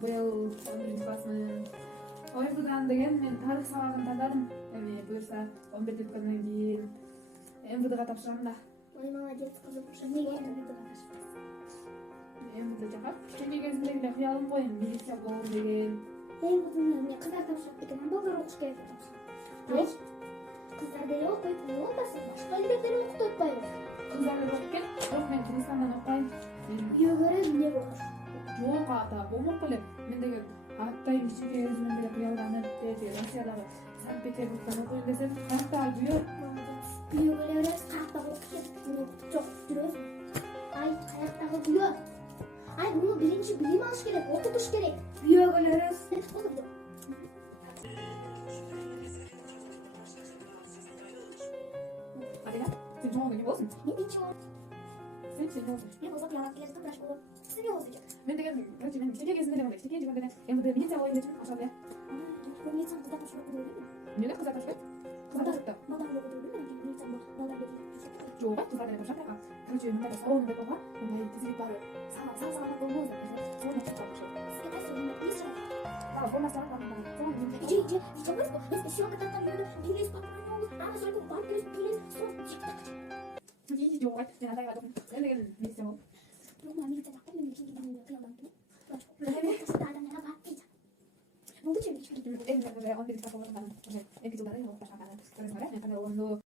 Buyel 11 классмын. ОМВДдан деген мен тарих сабагын тандадым. Эми буюрса 11 өткөндөн кийин МВДга тапшырам да. Ой, молодец, кызым. Эмнеге МВДга тапшырасың? МВД жака кичине кезимде эле кыялым го эми милиция болом деген. МВДны эмне кыздар тапшырат экен, балдар окуш керек деп тапшырат. Ай, кыздар деле окуйт, эмне атасың? Башка элдер деле окуп атпайбы? Кыздар эле окуп экен, бирок мен Кыргызстандан окуйм. Күйөөгөрө эмне болуш? Жок ата, болмок беле. Мен деген атайын кичине кезимден эле кыялданып, Россиядагы Санкт-Петербургдан окуйм десем, каяктагы күйөө? Молодец. Күйөөгөрө беребиз, каяктагы окуйт, эмне жок, жүрөбүз. Ай, каяктагы күйөө? Ай, буну биринчи билим алыш керек, окутуш керек. Күйөөгө беребиз. Адиля, сен жоғыңда не болсың? Мен биринчи болом. Сен не болсың? Мен болсо кыялат келе жатып врач болом. Сиз эмне болосуз экен? Мен деген, короче, мен кичине кезимде эле мындай, кичине жүргөндө эле МВД милиция болоюн дечүмүн, ошол эле. Бул милицияны кыздар тапшырып окуду дейбин. Эмнеге кыздар тапшырат? Кыздар тапшырат. Балдар окуду дейбин, милицияны балдар берип. Жок, кыздар деле тапшырат ага. Короче, мындай салон деп койгон, мындай тизилип бары сага болбойт. Салон тапшырат. Сизге кайсы ойнап келесиз? Ага, формасы бар. Иже болсо, эске съемка тарткан үйдө билес патрон, аны сойтуп барып келип билес, сон жиктак. Иди жок, мен андай гадым. Мен деген милиция болом. Бирок милиция жакта мен кийин кийин кыялдан келип. Адамдарға барып келе. Болду же, Эми 11 класс болғанда, эми жылдары окуп баштаган. Көрөсүңөр, мен кандай болгондо